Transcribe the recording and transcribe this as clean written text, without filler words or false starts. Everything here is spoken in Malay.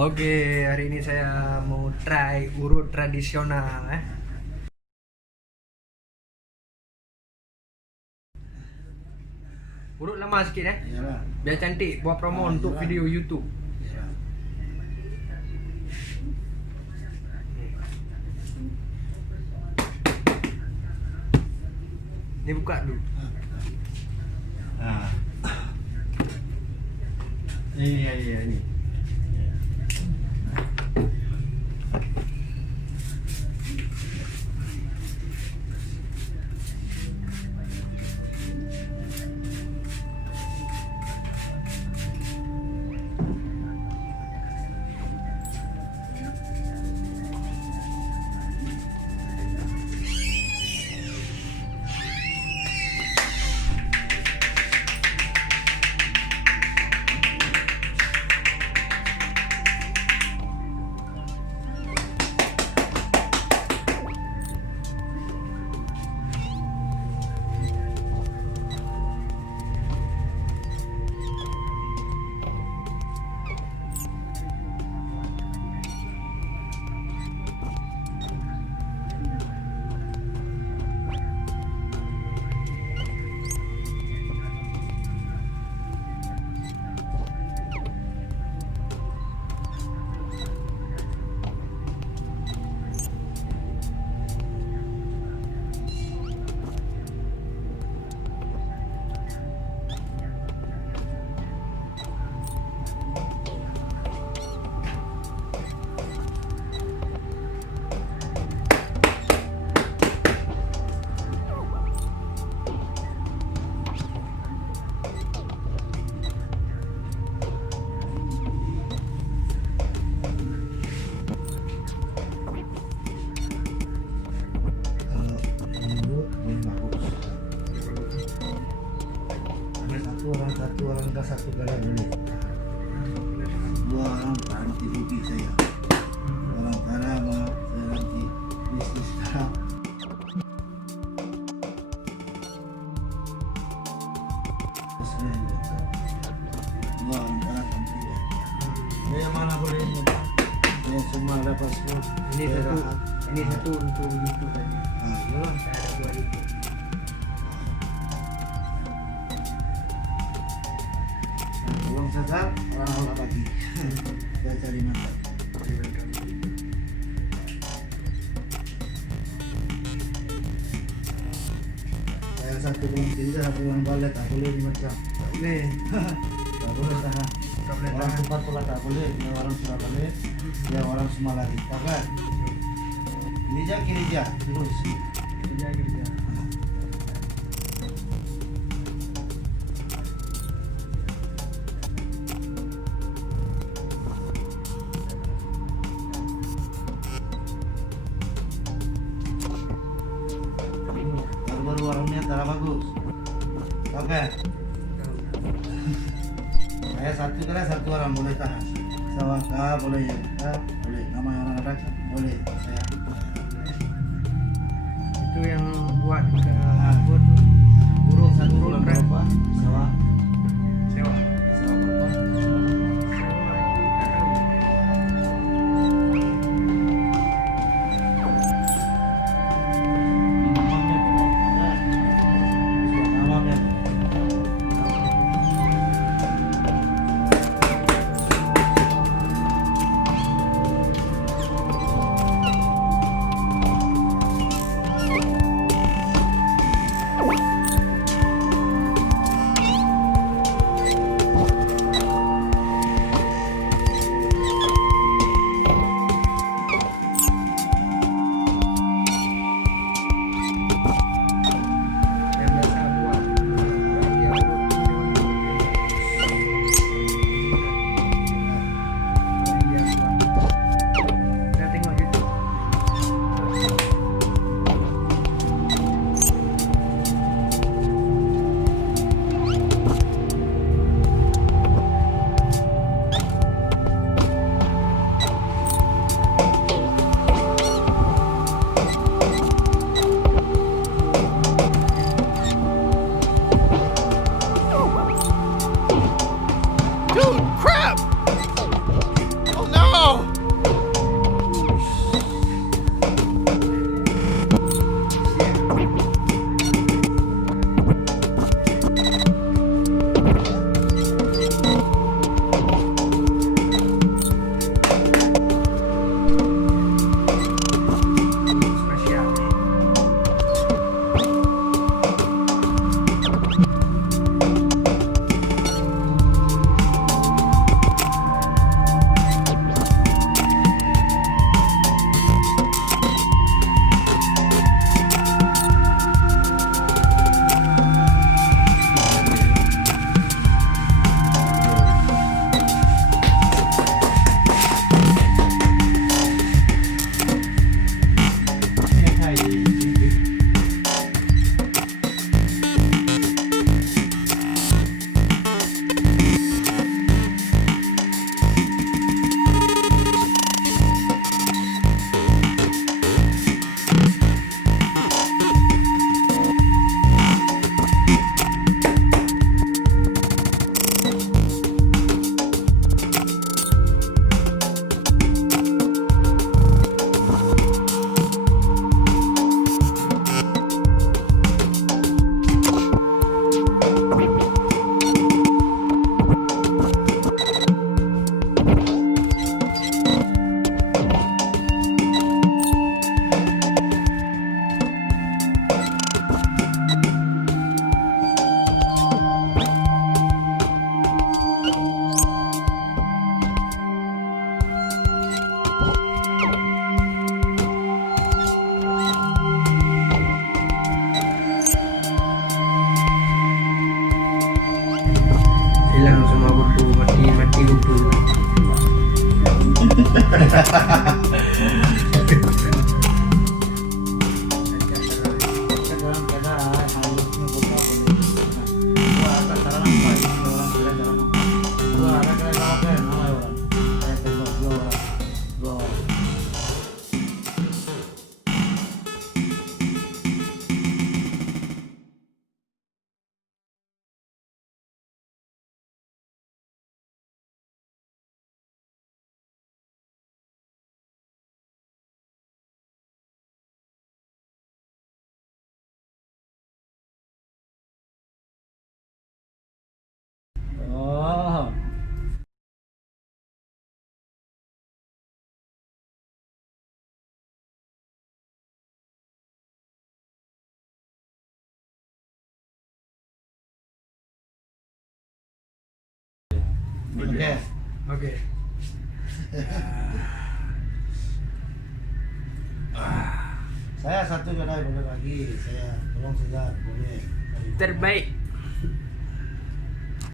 Oke, hari ini saya mau try urut tradisional Urut lama sikit Iyalah. biar cantik buat promo untuk iyalah. video YouTube. Iyalah. Ini buka dulu. Nah. Ini. Satu orang ke satu kali boleh. Dua orang nanti rugi saya. Orang Cara saya nanti bisnis Cara. Dua orang Cara nanti. Saya mana boleh ini? Saya semua dapat 10. Ini satu untuk YouTube tadi. Ya. Saya ada buat YouTube. Belum sedap, orang olah pagi. Saya cari makan. Saya satu bulan kerja, satu bulan balik, tak boleh macam. Tak boleh. Tak boleh tahan. Tak boleh Orang tahan. tempat pula tak boleh. Dia orang sudah balik, dia orang semua lagi. Kan? Kerja terus. Kerja. Baru warungnya tak bagus. Oke. Saya satu orang boleh tahan. Sawaka boleh ya, boleh. Nama orang ada boleh. Saya. Itu yang buat ke Buat urut satu urut bulan brand. berapa? Sewa Sewa. berapa? Sewa itu tak tahu. Namanya berapa? Namanya. Dalam keadaan halusnya buka boleh. Gua akan saran apa ini orang bilang dalam. Gua ada kena apa nama orang. Saya tengok dua orang. Dua orang. Oh. Oke. Oke. Saya satu kedai boleh lagi. Saya tolong saja boleh. Terbaik.